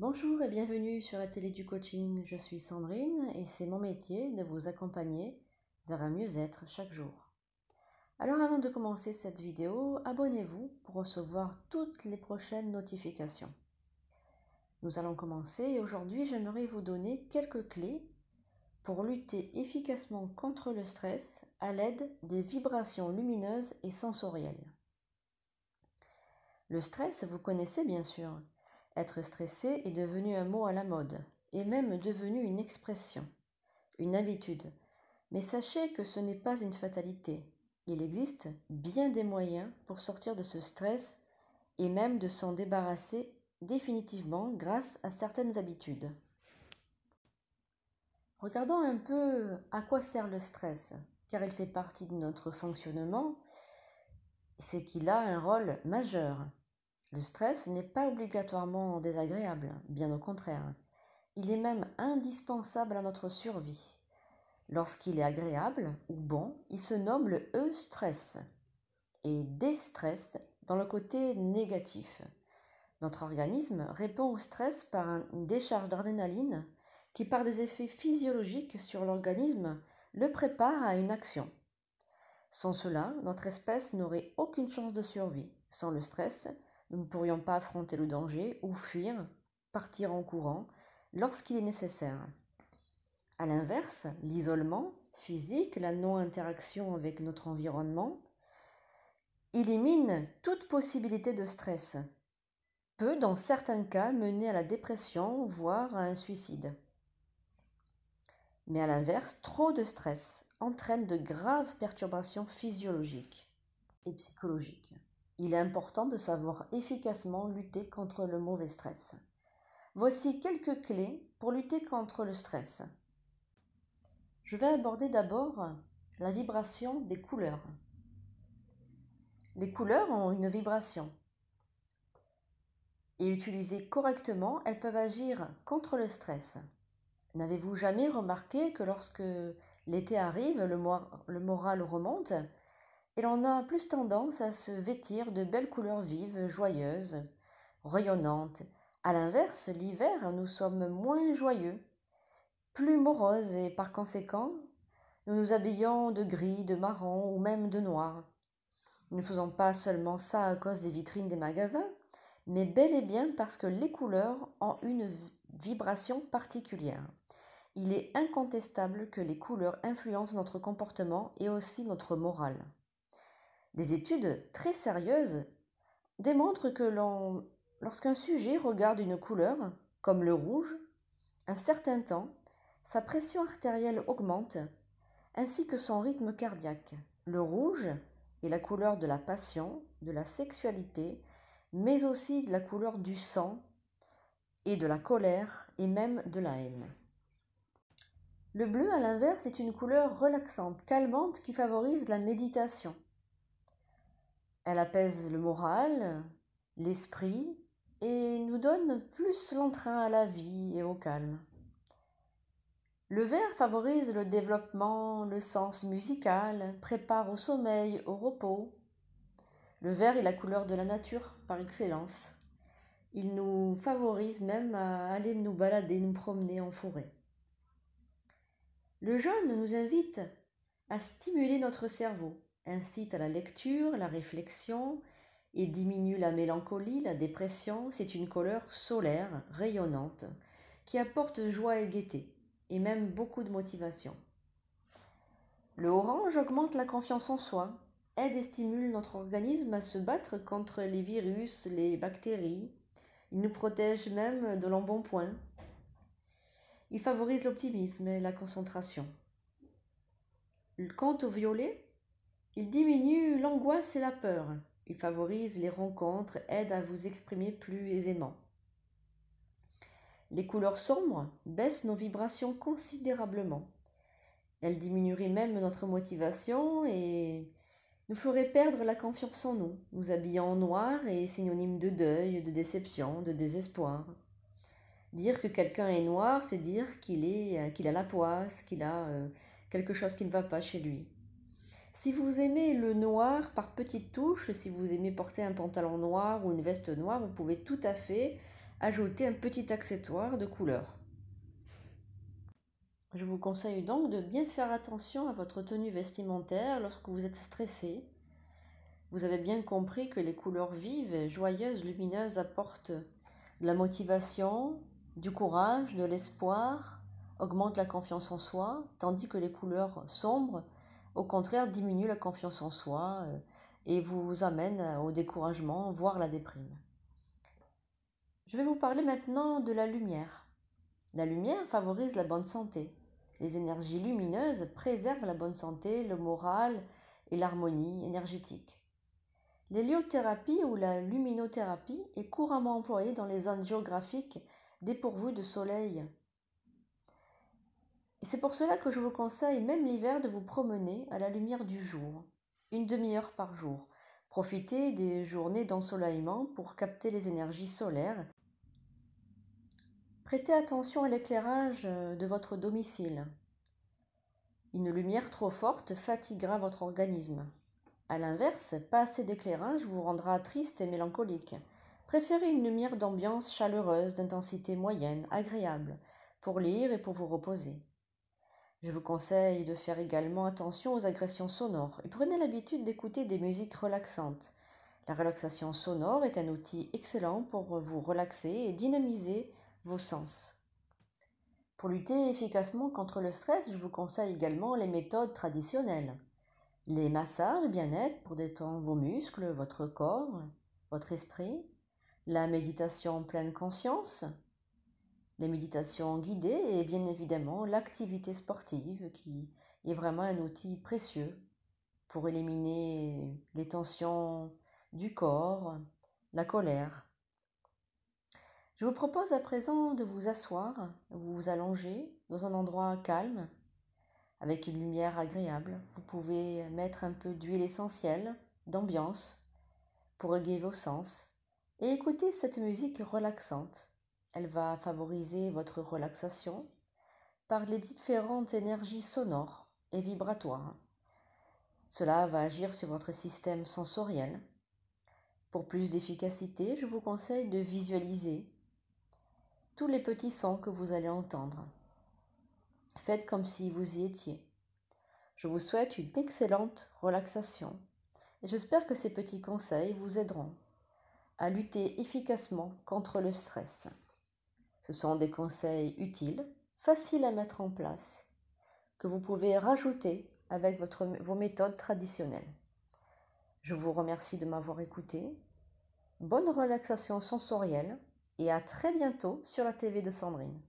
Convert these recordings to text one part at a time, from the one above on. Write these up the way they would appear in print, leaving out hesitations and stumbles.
Bonjour et bienvenue sur la télé du coaching. Je suis Sandrine et c'est mon métier de vous accompagner vers un mieux-être chaque jour. Alors avant de commencer cette vidéo, abonnez-vous pour recevoir toutes les prochaines notifications. Nous allons commencer et aujourd'hui j'aimerais vous donner quelques clés pour lutter efficacement contre le stress à l'aide des vibrations lumineuses et sensorielles. Le stress, vous connaissez bien sûr. Être stressé est devenu un mot à la mode, et même devenu une expression, une habitude. Mais sachez que ce n'est pas une fatalité. Il existe bien des moyens pour sortir de ce stress et même de s'en débarrasser définitivement grâce à certaines habitudes. Regardons un peu à quoi sert le stress, car il fait partie de notre fonctionnement, c'est qu'il a un rôle majeur. Le stress n'est pas obligatoirement désagréable, bien au contraire. Il est même indispensable à notre survie. Lorsqu'il est agréable ou bon, il se nomme le eustress et déstress dans le côté négatif. Notre organisme répond au stress par une décharge d'adrénaline qui, par des effets physiologiques sur l'organisme, le prépare à une action. Sans cela, notre espèce n'aurait aucune chance de survie. Sans le stress, nous ne pourrions pas affronter le danger ou fuir, partir en courant lorsqu'il est nécessaire. A l'inverse, l'isolement physique, la non-interaction avec notre environnement, élimine toute possibilité de stress, peut dans certains cas mener à la dépression, voire à un suicide. Mais à l'inverse, trop de stress entraîne de graves perturbations physiologiques et psychologiques. Il est important de savoir efficacement lutter contre le mauvais stress. Voici quelques clés pour lutter contre le stress. Je vais aborder d'abord la vibration des couleurs. Les couleurs ont une vibration et utilisées correctement, elles peuvent agir contre le stress. N'avez-vous jamais remarqué que lorsque l'été arrive, le moral remonte et l'on a plus tendance à se vêtir de belles couleurs vives, joyeuses, rayonnantes. À l'inverse, l'hiver, nous sommes moins joyeux, plus moroses et par conséquent, nous nous habillons de gris, de marron ou même de noir. Nous ne faisons pas seulement ça à cause des vitrines des magasins, mais bel et bien parce que les couleurs ont une vibration particulière. Il est incontestable que les couleurs influencent notre comportement et aussi notre morale. Des études très sérieuses démontrent que lorsqu'un sujet regarde une couleur, comme le rouge, un certain temps, sa pression artérielle augmente, ainsi que son rythme cardiaque. Le rouge est la couleur de la passion, de la sexualité, mais aussi de la couleur du sang et de la colère et même de la haine. Le bleu, à l'inverse, est une couleur relaxante, calmante qui favorise la méditation. Elle apaise le moral, l'esprit et nous donne plus l'entrain à la vie et au calme. Le vert favorise le développement, le sens musical, prépare au sommeil, au repos. Le vert est la couleur de la nature par excellence. Il nous favorise même à aller nous balader, nous promener en forêt. Le jaune nous invite à stimuler notre cerveau, incite à la lecture, la réflexion et diminue la mélancolie, la dépression. C'est une couleur solaire, rayonnante, qui apporte joie et gaieté, et même beaucoup de motivation. Le orange augmente la confiance en soi, aide et stimule notre organisme à se battre contre les virus, les bactéries. Il nous protège même de l'embonpoint. Il favorise l'optimisme et la concentration. Quant au violet, il diminue l'angoisse et la peur. Il favorise les rencontres, aide à vous exprimer plus aisément. Les couleurs sombres baissent nos vibrations considérablement. Elles diminueraient même notre motivation et nous feraient perdre la confiance en nous. Nous habillons en noir est synonyme de deuil, de déception, de désespoir. Dire que quelqu'un est noir, c'est dire qu'il a la poisse, qu'il a quelque chose qui ne va pas chez lui. Si vous aimez le noir par petites touches, si vous aimez porter un pantalon noir ou une veste noire, vous pouvez tout à fait ajouter un petit accessoire de couleur. Je vous conseille donc de bien faire attention à votre tenue vestimentaire lorsque vous êtes stressé. Vous avez bien compris que les couleurs vives, joyeuses, lumineuses apportent de la motivation, du courage, de l'espoir, augmentent la confiance en soi, tandis que les couleurs sombres, au contraire, diminuent la confiance en soi et vous amènent au découragement, voire la déprime. Je vais vous parler maintenant de la lumière. La lumière favorise la bonne santé. Les énergies lumineuses préservent la bonne santé, le moral et l'harmonie énergétique. L'héliothérapie ou la luminothérapie est couramment employée dans les zones géographiques dépourvues de soleil. Et c'est pour cela que je vous conseille, même l'hiver, de vous promener à la lumière du jour, une demi-heure par jour. Profitez des journées d'ensoleillement pour capter les énergies solaires. Prêtez attention à l'éclairage de votre domicile. Une lumière trop forte fatiguera votre organisme. A l'inverse, pas assez d'éclairage vous rendra triste et mélancolique. Préférez une lumière d'ambiance chaleureuse, d'intensité moyenne, agréable, pour lire et pour vous reposer. Je vous conseille de faire également attention aux agressions sonores et prenez l'habitude d'écouter des musiques relaxantes. La relaxation sonore est un outil excellent pour vous relaxer et dynamiser vos sens. Pour lutter efficacement contre le stress, je vous conseille également les méthodes traditionnelles. Les massages bien-être pour détendre vos muscles, votre corps, votre esprit. La méditation pleine conscience. Les méditations guidées et bien évidemment l'activité sportive qui est vraiment un outil précieux pour éliminer les tensions du corps, la colère. Je vous propose à présent de vous asseoir, vous allonger dans un endroit calme, avec une lumière agréable. Vous pouvez mettre un peu d'huile essentielle, d'ambiance, pour égayer vos sens, et écouter cette musique relaxante. Elle va favoriser votre relaxation par les différentes énergies sonores et vibratoires. Cela va agir sur votre système sensoriel. Pour plus d'efficacité, je vous conseille de visualiser tous les petits sons que vous allez entendre. Faites comme si vous y étiez. Je vous souhaite une excellente relaxation et j'espère que ces petits conseils vous aideront à lutter efficacement contre le stress. Ce sont des conseils utiles, faciles à mettre en place, que vous pouvez rajouter avec vos méthodes traditionnelles. Je vous remercie de m'avoir écouté. Bonne relaxation sensorielle et à très bientôt sur la TV de Sandrine.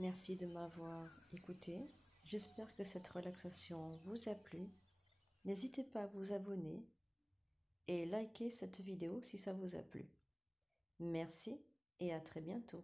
Merci de m'avoir écouté. J'espère que cette relaxation vous a plu. N'hésitez pas à vous abonner et liker cette vidéo si ça vous a plu. Merci et à très bientôt.